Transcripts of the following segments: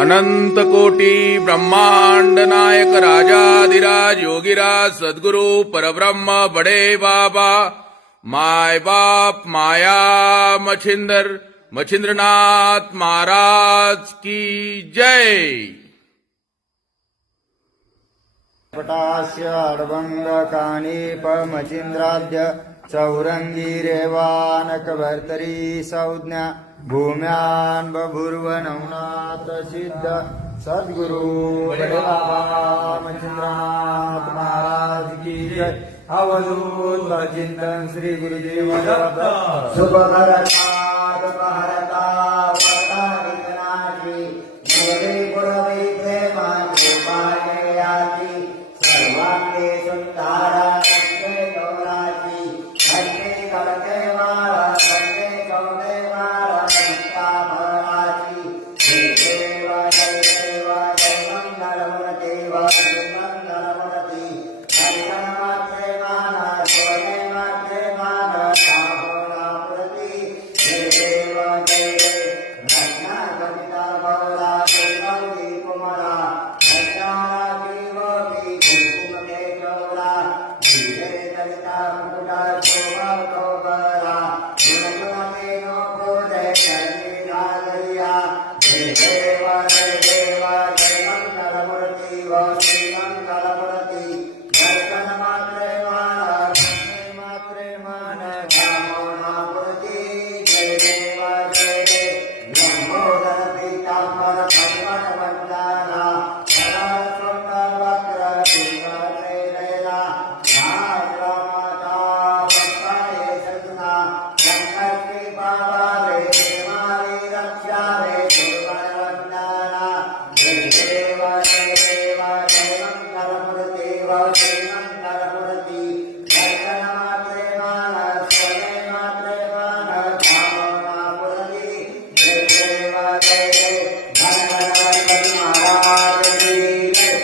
अनंत कोटी ब्रह्मांड नायक राजाधिराज योगीराज सद्गुरु परब्रह्म बडे बाबा माय बाप माया मच्छिंद्रनाथ महाराज की जय। पटास्य अडवंग कानीप मचिंद्राद्य चौरंगी रेवानक भर्तरी संज्ञा भूम्यान बभूर्वनवनाथ सिद्ध सद्गुरु बडे बाबा मच्छिंद्रनाथ महाराज की जय। अवधूत चिंतन श्री गुरुदेव शुभ करता भारता वरदानिधनाची मोरे पुरवी प्रेमाची पायाची सर्वांगे सुंदरा नक्के गौराची हंते कळते मारा हंते कवते मारा नित्या भराची जय देवा जय मंगलमूर्ती मंगलमूर्ती हरिकण मात्रे माना सोने मात्रे माना साहोरा प्रती जय देवा जय रत्ना कविता बौला सुंदरी कुमारा रत्ना जीवती कुंकुम के चौरा धीरे ललिता मुकुटा शोभा कोबरा गुणगुणते नो पूरे चरणी नागरिया जय देवा जय मंगलमूर्ति श्री मंगलमूर्ति दर्शन मात्रे माना कामना मूर्ति जय देवा जय लंबोदर पीतांबर भगवान वंदना सरस्वती वक्र सुंदर लैला माता वत्साये सजना शंकर की बाबा रे मारी रक्षा रे सुंदर वंदना जय देवा जय मंगलमूर्ति श्री मंगलमूर्ति दर्शन मात्रे माना स्वने मात्रे माना कामना मूर्ति जय देवा जय धन्यवाद महाराज की जय।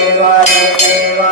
देवा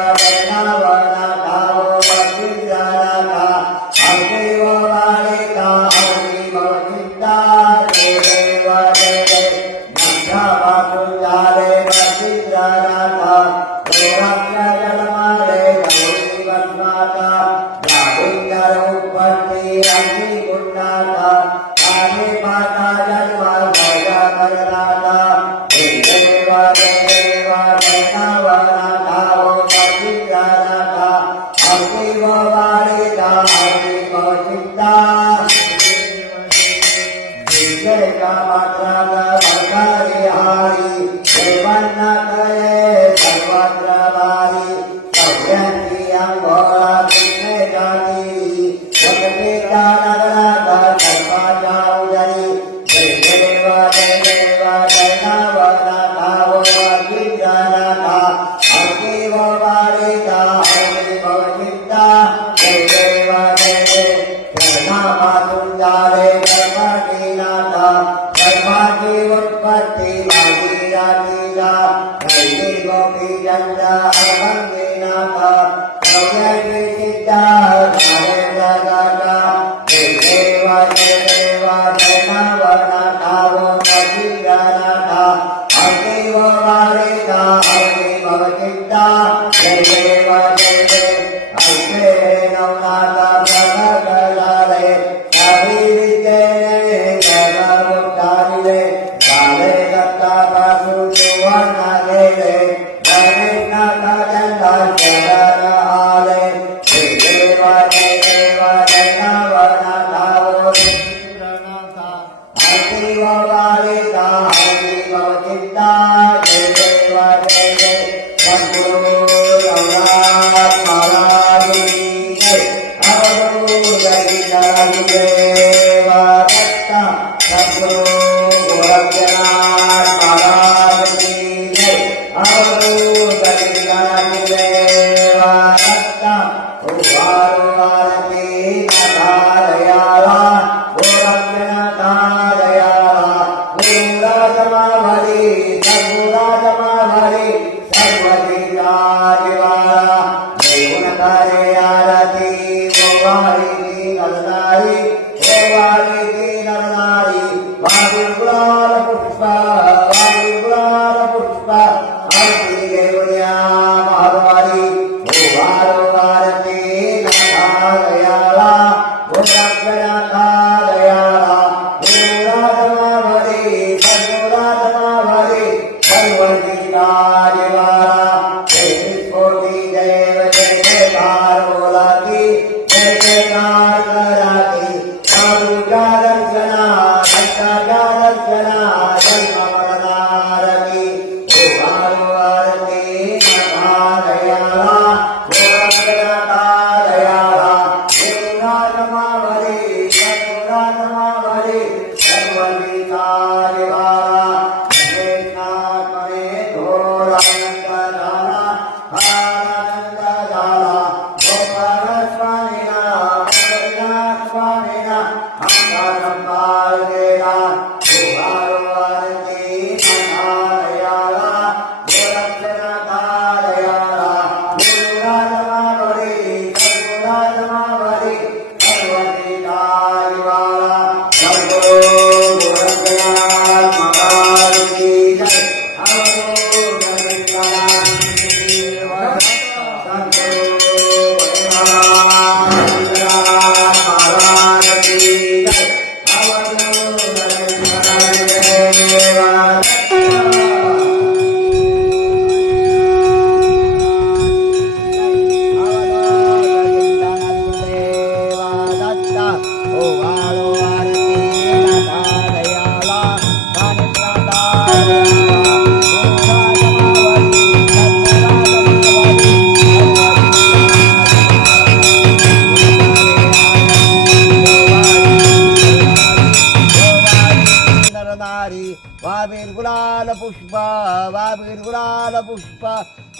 पुष्प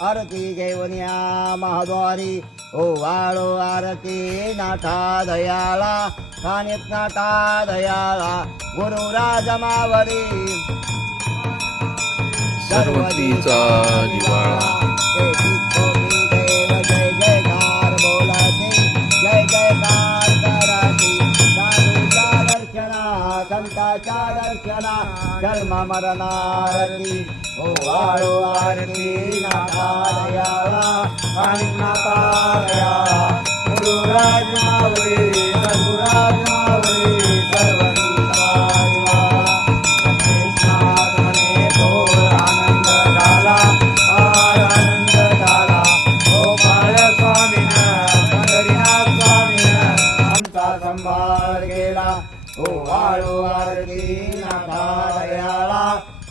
आरती घेऊनिया महाद्वारी ओ वाळो आरती नाथा दयाळा कानित नाथा दयाळा गुरुराज मावरी सर्वतीचा दिवाळा जय जयकार बोलाते जय जयकार कराते साधूच्या दर्शना संताच्या दर्शना जन्म मरणारती ओ वाळो आरती नाथा दयाळा कानित नाथा दयाळा गुरुराज मावरी सद्गुराज मावरी सर्वतीचा दिवाळा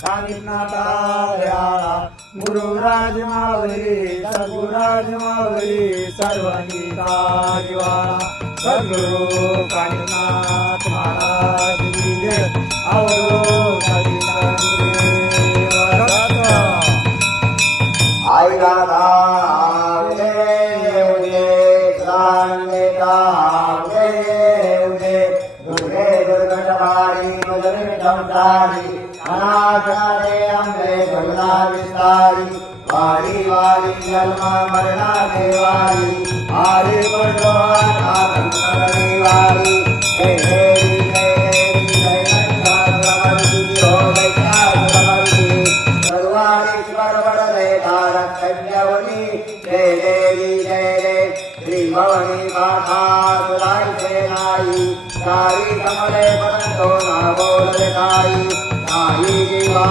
कानिनाथालयाला गुरुराज मावली सद्गुराज मावली सर्वांनी कारिवाळा सद्गुरु कानिनाथ महाराज की जय अवधूत आई राधा उदे उदे दुर्गे दुर्गटवारी मधुरे संसारी अनाथारे अम्बे करुणा विस्तारी वारी वारी जन्म मरणा देवारी आरे बड़वारी वारी हे हे जय देवी जय रे श्री भवनी पाठा सुराई सेनाई सारी कमले बरतो ना बोल देखाई साई जीवा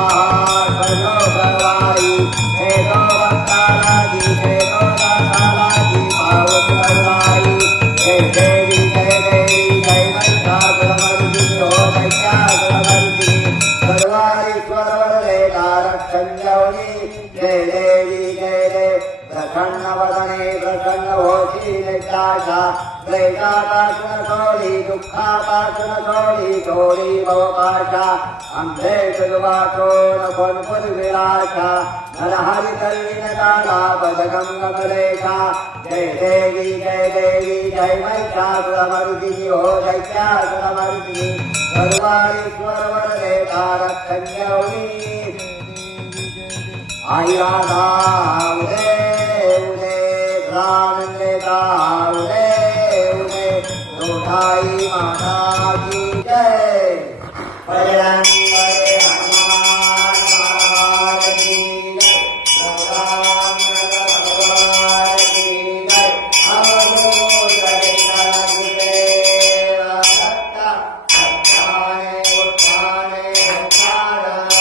सर्व करवाई हे तो भक्ताला जी हे तो दाताला जी पावत करवाई जय देवी जय महिषासुरमर्दिनी हो महिषासुरमर्दिनी सर्वारीश्वर वरदे तारक्षं जवनी जय देवी जय रे प्रसन्न वदने प्रसन्न होती नित्याशा क्लेशापासून सोडी दुःखापासून सोडी सोडी भवपाशा अंधे सुवासोन कोणपुर विलासा नरहरि तल्लीन काला पदगंगमलेशा जय देवी जय महिषासुरमर्दिनी हो दैत्यासुरमर्दिनी सर्वारीश्वर वरदे तारक्षं जवनी आई राधा उदे उदे प्राणंदे उदे उदे रोठाई माता की जय बजरंग हनुमान महाराज की जय भगवान की जय अवधूत गुरुदेव दत्त सत्याने उत्थाने ओंकाराय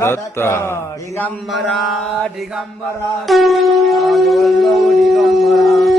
दत्ता दिगंबरा दिगंबरा दिगंबरा